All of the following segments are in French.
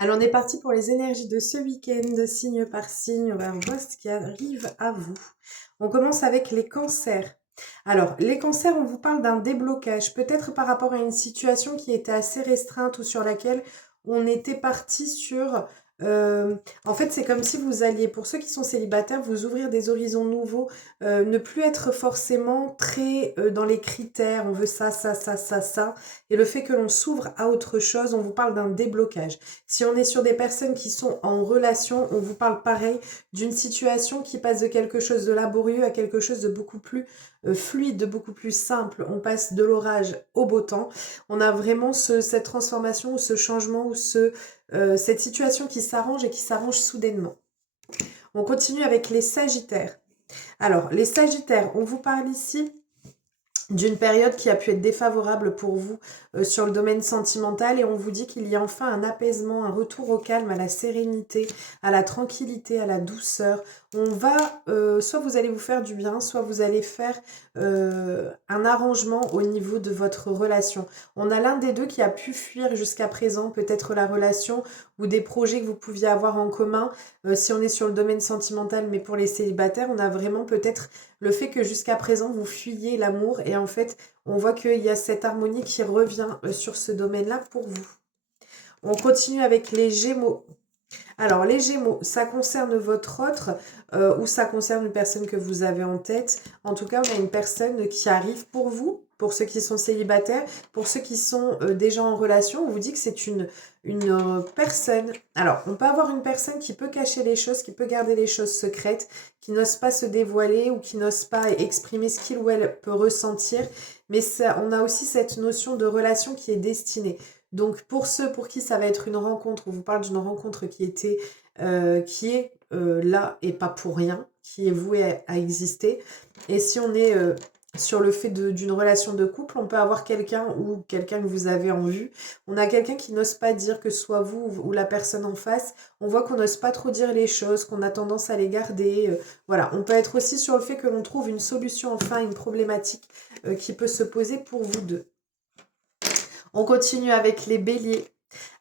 Alors, on est parti pour les énergies de ce week-end, signe par signe. On va voir ce qui arrive à vous. On commence avec les cancers. Alors, les cancers, on vous parle d'un déblocage, peut-être par rapport à une situation qui était assez restreinte ou sur laquelle on était parti sur... euh, En fait, c'est comme si vous alliez, pour ceux qui sont célibataires, vous ouvrir des horizons nouveaux, ne plus être forcément très dans les critères, on veut ça, ça, ça, ça, ça. Et le fait que l'on s'ouvre à autre chose, on vous parle d'un déblocage. Si on est sur des personnes qui sont en relation, on vous parle pareil d'une situation qui passe de quelque chose de laborieux à quelque chose de beaucoup plus fluide, de beaucoup plus simple. On passe de l'orage au beau temps. On a vraiment cette transformation ou ce changement ou cette situation qui s'arrange et qui s'arrange soudainement. On continue avec les sagittaires. Alors, les sagittaires, on vous parle ici d'une période qui a pu être défavorable pour vous sur le domaine sentimental et on vous dit qu'il y a enfin un apaisement, un retour au calme, à la sérénité, à la tranquillité, à la douceur. On va, soit vous allez vous faire du bien, soit vous allez faire un arrangement au niveau de votre relation. On a l'un des deux qui a pu fuir jusqu'à présent, peut-être la relation ou des projets que vous pouviez avoir en commun. Si on est sur le domaine sentimental, mais pour les célibataires, on a vraiment peut-être le fait que jusqu'à présent vous fuyiez l'amour et en fait on voit qu'il y a cette harmonie qui revient sur ce domaine-là pour vous. On continue avec les Gémeaux. Alors les Gémeaux, ça concerne votre autre ou ça concerne une personne que vous avez en tête. En tout cas, on a une personne qui arrive pour vous, pour ceux qui sont célibataires, pour ceux qui sont déjà en relation. On vous dit que c'est une personne. Alors, on peut avoir une personne qui peut cacher les choses, qui peut garder les choses secrètes, qui n'ose pas se dévoiler ou qui n'ose pas exprimer ce qu'il ou elle peut ressentir. Mais ça, on a aussi cette notion de relation qui est destinée. Donc pour ceux pour qui ça va être une rencontre, on vous parle d'une rencontre qui est là et pas pour rien, qui est vouée à exister. Et si on est sur le fait d'une relation de couple, on peut avoir quelqu'un ou quelqu'un que vous avez en vue. On a quelqu'un qui n'ose pas dire, que ce soit vous ou la personne en face. On voit qu'on n'ose pas trop dire les choses, qu'on a tendance à les garder. Voilà, on peut être aussi sur le fait que l'on trouve une solution, enfin une problématique qui peut se poser pour vous deux. On continue avec les béliers.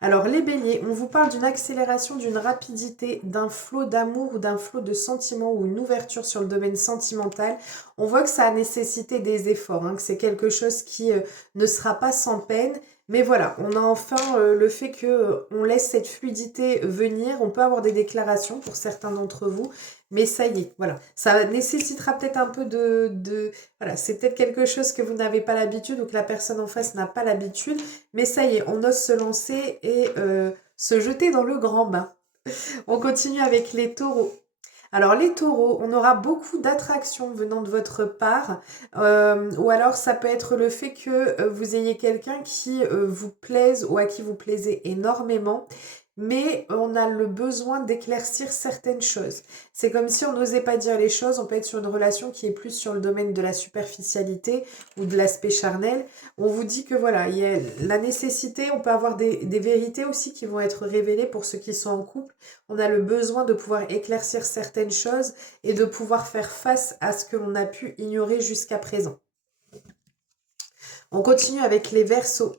Alors les béliers, on vous parle d'une accélération, d'une rapidité, d'un flot d'amour ou d'un flot de sentiments ou une ouverture sur le domaine sentimental. On voit que ça a nécessité des efforts, que c'est quelque chose qui ne sera pas sans peine. Mais voilà, on a enfin le fait que on laisse cette fluidité venir. On peut avoir des déclarations pour certains d'entre vous, mais ça y est, voilà. Ça nécessitera peut-être un peu voilà, c'est peut-être quelque chose que vous n'avez pas l'habitude ou que la personne en face n'a pas l'habitude. Mais ça y est, on ose se lancer et se jeter dans le grand bain. On continue avec les taureaux. Alors les taureaux, on aura beaucoup d'attractions venant de votre part, ou alors ça peut être le fait que vous ayez quelqu'un qui vous plaise ou à qui vous plaisez énormément, mais on a le besoin d'éclaircir certaines choses. C'est comme si on n'osait pas dire les choses, on peut être sur une relation qui est plus sur le domaine de la superficialité ou de l'aspect charnel. On vous dit que voilà, il y a la nécessité, on peut avoir des vérités aussi qui vont être révélées pour ceux qui sont en couple. On a le besoin de pouvoir éclaircir certaines choses et de pouvoir faire face à ce que l'on a pu ignorer jusqu'à présent. On continue avec les Verseaux.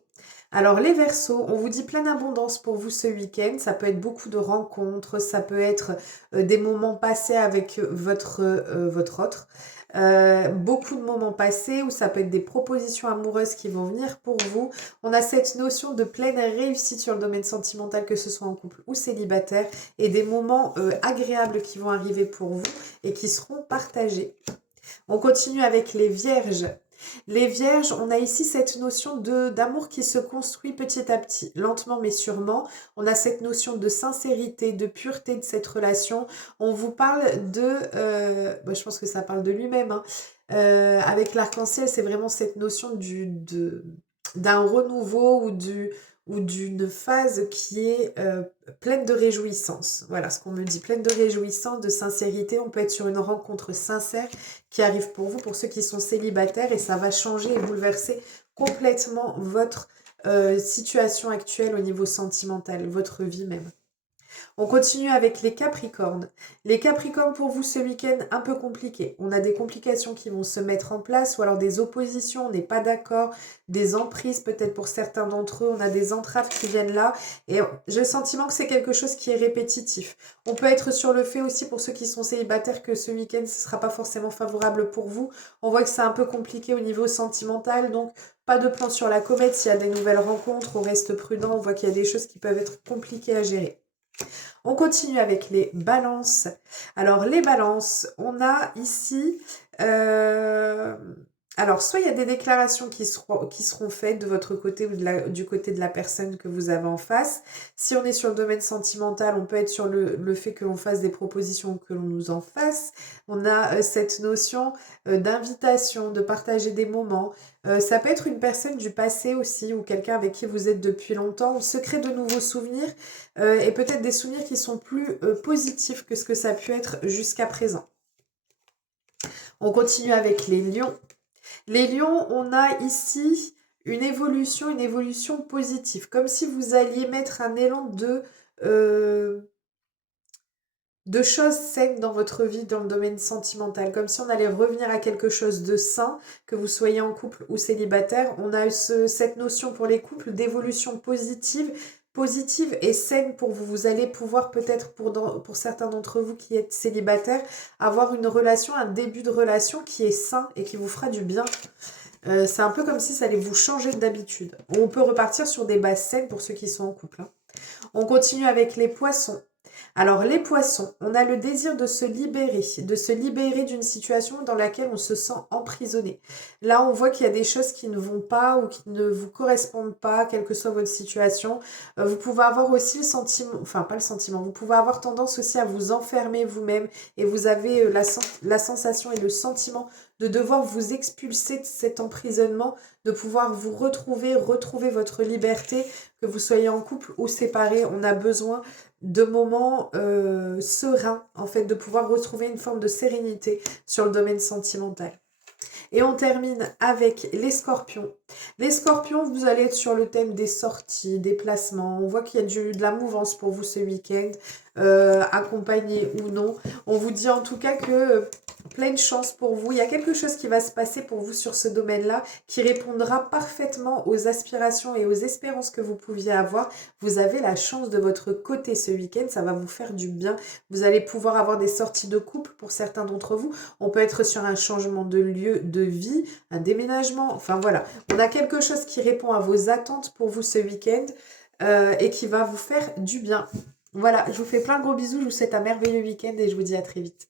Alors les Verseaux, on vous dit pleine abondance pour vous ce week-end. Ça peut être beaucoup de rencontres, ça peut être des moments passés avec votre autre. Beaucoup de moments passés où ça peut être des propositions amoureuses qui vont venir pour vous. On a cette notion de pleine réussite sur le domaine sentimental, que ce soit en couple ou célibataire, et des moments agréables qui vont arriver pour vous et qui seront partagés. On continue avec les vierges. Les vierges, on a ici cette notion d'amour qui se construit petit à petit, lentement mais sûrement. On a cette notion de sincérité, de pureté de cette relation. On vous parle je pense que ça parle de lui-même. Avec l'arc-en-ciel, c'est vraiment cette notion d'un renouveau ou d'une phase qui est pleine de réjouissance. Voilà ce qu'on me dit, pleine de réjouissance, de sincérité. On peut être sur une rencontre sincère qui arrive pour vous, pour ceux qui sont célibataires, et ça va changer et bouleverser complètement votre situation actuelle au niveau sentimental, votre vie même. On continue avec les Capricornes. Les Capricornes, pour vous, ce week-end, un peu compliqué. On a des complications qui vont se mettre en place, ou alors des oppositions, on n'est pas d'accord, des emprises peut-être pour certains d'entre eux, on a des entraves qui viennent là, et j'ai le sentiment que c'est quelque chose qui est répétitif. On peut être sur le fait aussi, pour ceux qui sont célibataires, que ce week-end, ce ne sera pas forcément favorable pour vous. On voit que c'est un peu compliqué au niveau sentimental, donc pas de plan sur la comète. S'il y a des nouvelles rencontres, on reste prudent, on voit qu'il y a des choses qui peuvent être compliquées à gérer. On continue avec les balances. Alors, les balances, on a ici... alors, soit il y a des déclarations qui seront faites de votre côté ou du côté de la personne que vous avez en face. Si on est sur le domaine sentimental, on peut être sur le fait que l'on fasse des propositions, que l'on nous en fasse. On a cette notion d'invitation, de partager des moments. Ça peut être une personne du passé aussi, ou quelqu'un avec qui vous êtes depuis longtemps. On se crée de nouveaux souvenirs, et peut-être des souvenirs qui sont plus positifs que ce que ça a pu être jusqu'à présent. On continue avec les lions. Les lions, on a ici une évolution positive, comme si vous alliez mettre un élan de choses saines dans votre vie, dans le domaine sentimental, comme si on allait revenir à quelque chose de sain, que vous soyez en couple ou célibataire. On a cette notion pour les couples d'évolution positive et saine pour vous. Vous allez pouvoir peut-être, pour certains d'entre vous qui êtes célibataires, avoir une relation, un début de relation qui est sain et qui vous fera du bien. C'est un peu comme si ça allait vous changer d'habitude. On peut repartir sur des bases saines pour ceux qui sont en couple, hein. On continue avec les poissons. Alors, les poissons, on a le désir de se libérer d'une situation dans laquelle on se sent emprisonné. Là, on voit qu'il y a des choses qui ne vont pas ou qui ne vous correspondent pas, quelle que soit votre situation. Vous pouvez avoir aussi le sentiment, enfin pas le sentiment, vous pouvez avoir tendance aussi à vous enfermer vous-même et vous avez la sensation et le sentiment de devoir vous expulser de cet emprisonnement, de pouvoir vous retrouver votre liberté, que vous soyez en couple ou séparés. On a besoin de moments sereins, en fait, de pouvoir retrouver une forme de sérénité sur le domaine sentimental. Et on termine avec les scorpions. Les scorpions, vous allez être sur le thème des sorties, des placements. On voit qu'il y a de la mouvance pour vous ce week-end, accompagné ou non. On vous dit en tout cas que pleine chance pour vous. Il y a quelque chose qui va se passer pour vous sur ce domaine-là qui répondra parfaitement aux aspirations et aux espérances que vous pouviez avoir. Vous avez la chance de votre côté ce week-end, ça va vous faire du bien. Vous allez pouvoir avoir des sorties de couple pour certains d'entre vous. On peut être sur un changement de lieu de vie, un déménagement. Enfin voilà, on a quelque chose qui répond à vos attentes pour vous ce week-end et qui va vous faire du bien. Voilà, je vous fais plein de gros bisous, je vous souhaite un merveilleux week-end et je vous dis à très vite.